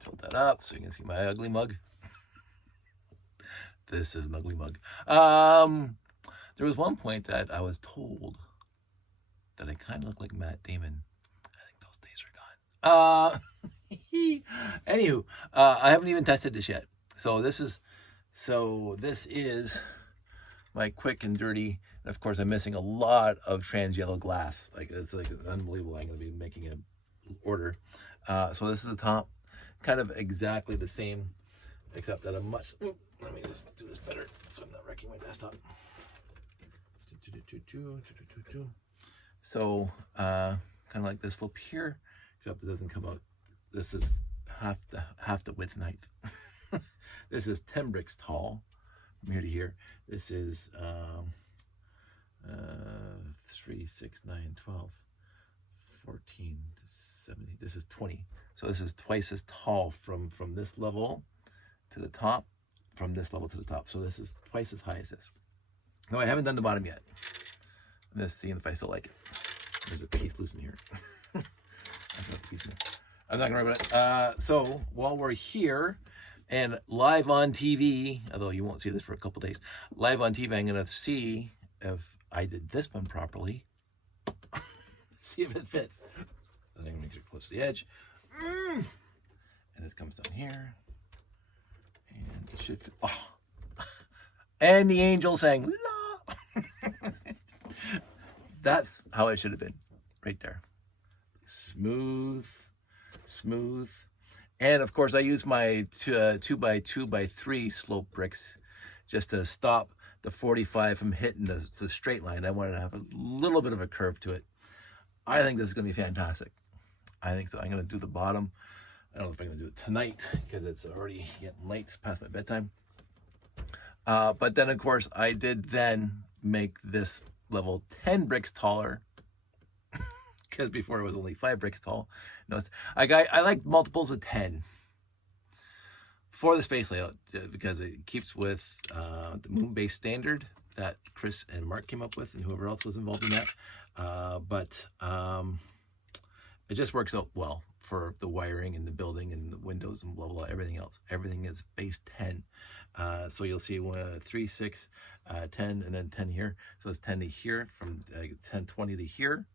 tilt that up so you can see my ugly mug. This is an ugly mug. There was one point that I was told that I kind of look like Matt Damon. I think those days are gone. Anywho, I haven't even tested this yet. So this is my quick and dirty. And of course, I'm missing a lot of trans yellow glass. Like it's like unbelievable. I'm going to be making an order. So this is the top, kind of exactly the same, except that I'm much. Let me just do this better so I'm not wrecking my desktop. So kind of like this slope here, except it doesn't come out. This is half the width and height. This is 10 bricks tall from here to here. This is 3, 6, 9, 12, 14, 17. This is 20. So this is twice as tall from this level to the top, from this level to the top. So this is twice as high as this. No, I haven't done the bottom yet. I'm just seeing if I still like it. There's a piece loose in here. I'm not gonna worry about it. So while we're here and live on TV, although you won't see this for a couple days, live on TV, I'm gonna see if I did this one properly. See if it fits. I'm gonna make sure close to the edge. And this comes down here. And it should fit. Oh. And the angel sang, "La." That's how it should have been, right there. Smooth. And of course, I use my 2x2x3 slope bricks just to stop the 45 from hitting the straight line. I wanted to have a little bit of a curve to it. I think this is going to be fantastic. I think so. I'm going to do the bottom. I don't know if I'm going to do it tonight because it's already getting late, past my bedtime. But then, of course, I did then make this level 10 bricks taller because before it was only 5 bricks tall. No, I like multiples of 10 for the space layout because it keeps with the moon base standard that Chris and Mark came up with and whoever else was involved in that. But it just works out well for the wiring and the building and the windows and blah, blah, blah, everything else. Everything is base 10. So you'll see 3, 6, 10, and then 10 here. So it's 10 to here, from 10, 20 to here.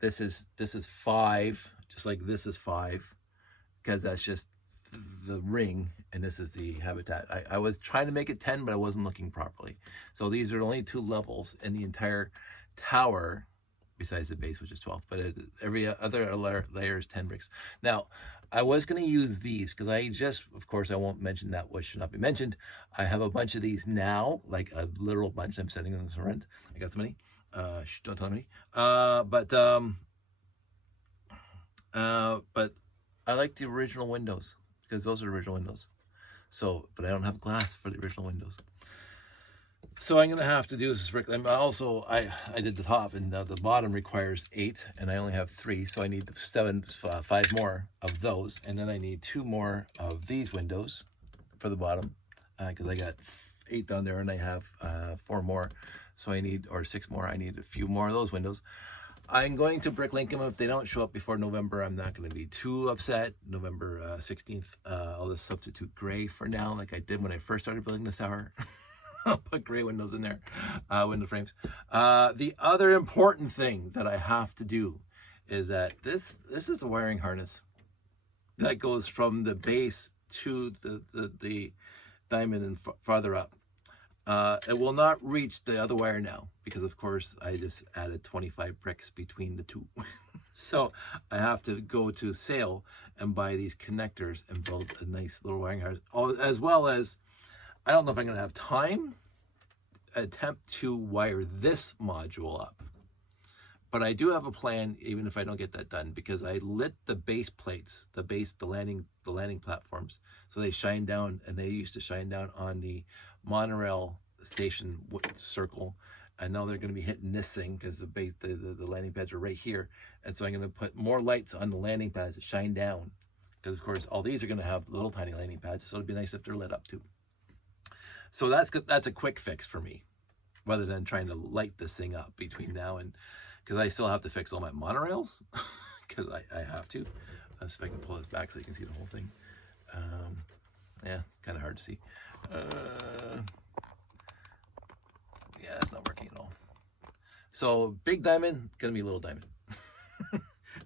This is 5, just like this is 5, because that's just the ring, and this is the habitat. I was trying to make it 10, but I wasn't looking properly. So these are only 2 levels in the entire tower, besides the base, which is 12, but every other layer is 10 bricks. Now, I was going to use these because of course, I won't mention that what should not be mentioned. I have a bunch of these now, like a literal bunch. I'm setting them to rent. I got so many. Don't tell me. But I like the original windows because those are original windows. So, but I don't have glass for the original windows. So I'm going to have to do this brick. I did the top, and the bottom requires 8, and I only have 3, so I need 5 more of those, and then I need 2 more of these windows for the bottom, because I got 8 down there, and I have 4 more, so I need, or 6 more. I need a few more of those windows. I'm going to bricklink them. If they don't show up before November, I'm not going to be too upset. November 16th, I'll just substitute gray for now, like I did when I first started building this tower. I'll put gray windows in there, window frames. The other important thing that I have to do is that this is the wiring harness that goes from the base to the diamond and farther up. It will not reach the other wire now because, of course, I just added 25 bricks between the two. So I have to go to sale and buy these connectors and build a nice little wiring harness, as well as I don't know if I'm going to have time attempt to wire this module up, but I do have a plan even if I don't get that done, because I lit the base plates, the landing platforms, so they shine down, and they used to shine down on the monorail station circle, and now they're going to be hitting this thing because the landing pads are right here, and so I'm going to put more lights on the landing pads that shine down, because of course all these are going to have little tiny landing pads, so it'd be nice if they're lit up too. So that's a quick fix for me, rather than trying to light this thing up between now and, because I still have to fix all my monorails, because I have to. Let's see if I can pull this back so you can see the whole thing. Yeah, kind of hard to see. Yeah, that's not working at all. So big diamond, gonna be a little diamond.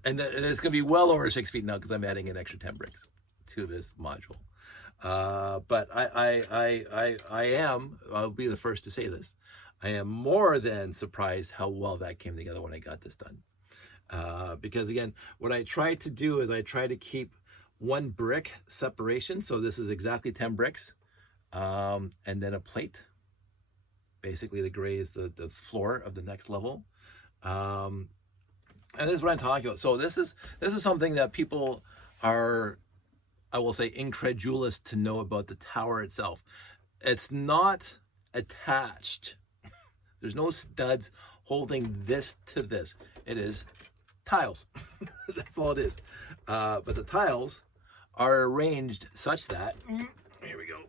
And it's gonna be well over 6 feet now because I'm adding an extra 10 bricks to this module. But I'll be the first to say this, I am more than surprised how well that came together when I got this done. Because again, what I tried to do is I tried to keep one brick separation. So this is exactly 10 bricks, and then a plate. Basically the gray is the floor of the next level. And this is what I'm talking about. So this is something that people are, I will say, incredulous to know about the tower itself. It's not attached. There's no studs holding this to this. It is tiles. That's all it is. But the tiles are arranged such that, here we go.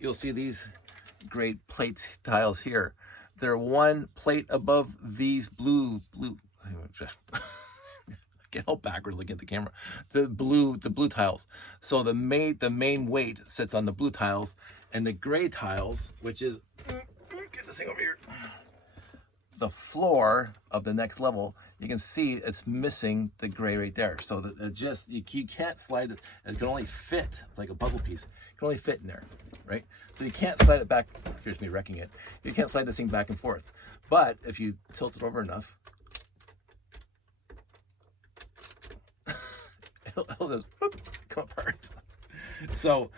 You'll see these great plate tiles here. They're one plate above these blue. I can't help backwards looking at the camera. The blue tiles. So the main weight sits on the blue tiles, and the gray tiles, which is, get this thing over here, the floor of the next level, you can see it's missing the gray right there. So that it just, you can't slide it. It can only fit like a puzzle piece. It can only fit in there, right? So you can't slide it back. Here's me wrecking it. You can't slide this thing back and forth. But if you tilt it over enough, it'll just whoop, come apart. So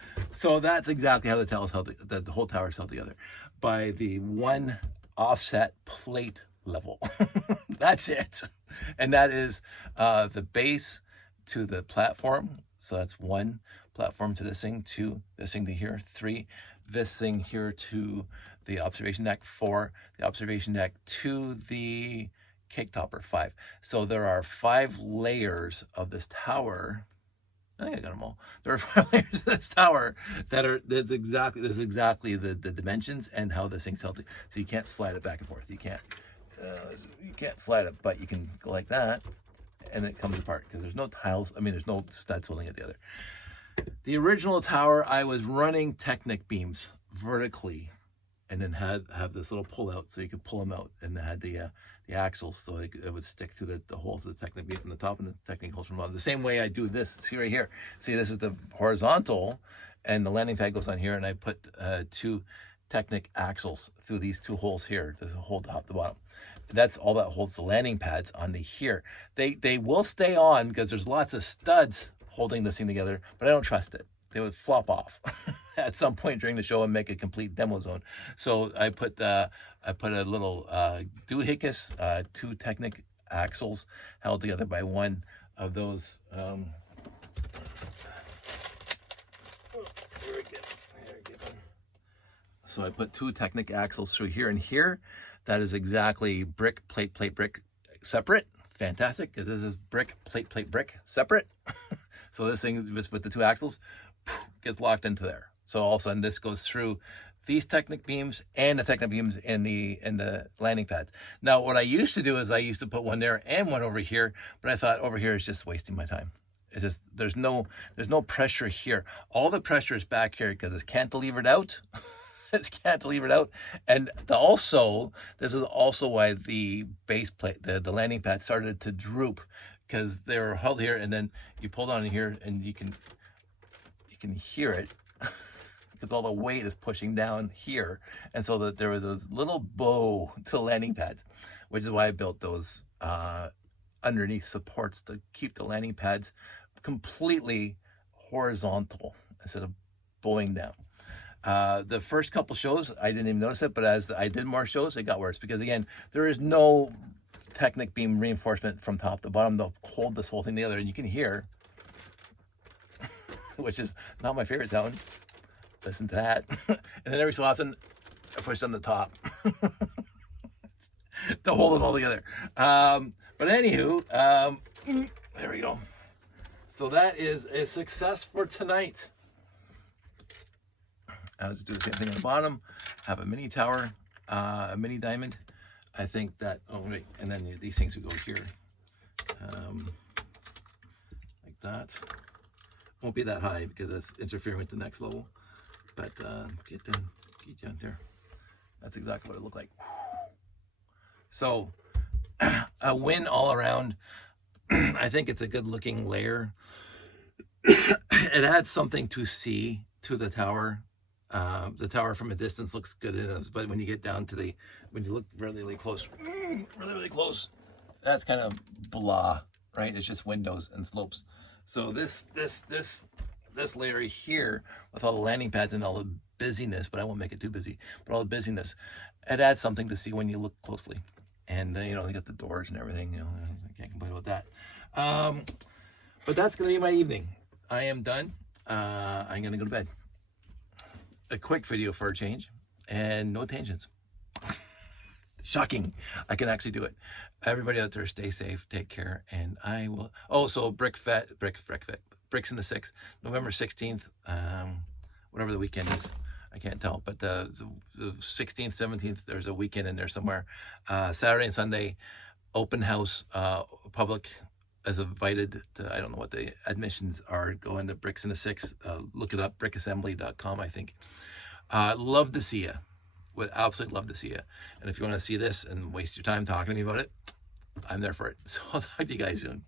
that's exactly how the tower is held. The whole tower is held together by the one offset plate level. That's it. And that is the base to the platform. So that's one platform to this thing, two, this thing to here, three, this thing here to the observation deck, four, the observation deck to the cake topper, five. So there are 5 layers of this tower. I think I got them all. There are 5 layers of this tower that's exactly the dimensions and how this thing's held. So you can't slide it back and forth. You can't slide it, but you can go like that, and it comes apart because there's no tiles. I mean, there's no studs holding it together. The original tower, I was running Technic beams vertically, and then have this little pull out so you could pull them out, and it had the axles so it would stick through the holes of the Technic beam from the top and the Technic holes from the bottom. The same way I do this, see right here. See, this is the horizontal, and the landing pad goes on here, and I put 2 Technic axles through these 2 holes here to hold top to bottom. That's all that holds the landing pads onto here. They will stay on because there's lots of studs holding this thing together, but I don't trust it. They would flop off at some point during the show and make a complete demo zone. So I put a little doohickeys, 2 Technic axles held together by one of those. So I put 2 Technic axles through here and here. That is exactly brick, plate, brick, separate. Fantastic, because this is brick, plate, brick, separate. So this thing with the 2 axles gets locked into there. So all of a sudden this goes through these Technic beams and the Technic beams in the landing pads. Now what I used to do is I used to put one there and one over here, but I thought over here is just wasting my time. It's just there's no pressure here. All the pressure is back here because it's cantilevered out. It's cantilevered out, and this is also why the base plate, the landing pad, started to droop, because they were held here, and then you pulled on here, and you can hear it because all the weight is pushing down here, and so that there was this little bow to the landing pads, which is why I built those underneath supports to keep the landing pads completely horizontal instead of bowing down. The first couple shows, I didn't even notice it, but as I did more shows, it got worse because, again, there is no Technic beam reinforcement from top to bottom to hold this whole thing together. And you can hear, which is not my favorite sound. Listen to that. And then every so often, I push on the top to hold it all together. But anywho, there we go. So that is a success for tonight. Let's do the same thing on the bottom. Have a mini tower, a mini diamond. I think that, oh wait, and then these things would go here. Like that. Won't be that high because that's interfering with the next level. But get down there. That's exactly what it looked like. So a win all around. I think it's a good looking layer. It adds something to see to the tower. The tower from a distance looks good in it, but when you get down to when you look really close, really close, that's kind of blah, right? It's just windows and slopes. So this layer here with all the landing pads and all the busyness, but I won't make it too busy, but all the busyness, it adds something to see when you look closely. And you know, they got the doors and everything, you know, I can't complain about that. But that's gonna be my evening. I am done. I'm gonna go to bed. A quick video for a change, and no tangents. Shocking. I can actually do it. Everybody out there, stay safe, take care, and I will. Oh, so Bricks in the 6th, November 16th, whatever the weekend is. I can't tell, but the 16th, 17th, there's a weekend in there somewhere. Saturday and Sunday, open house, public is invited to, I don't know what the admissions are. Go into Bricks in the 6th, look it up, brickassembly.com, I think. Love to see you. Would absolutely love to see you. And if you want to see this and waste your time talking to me about it, I'm there for it. So I'll talk to you guys soon.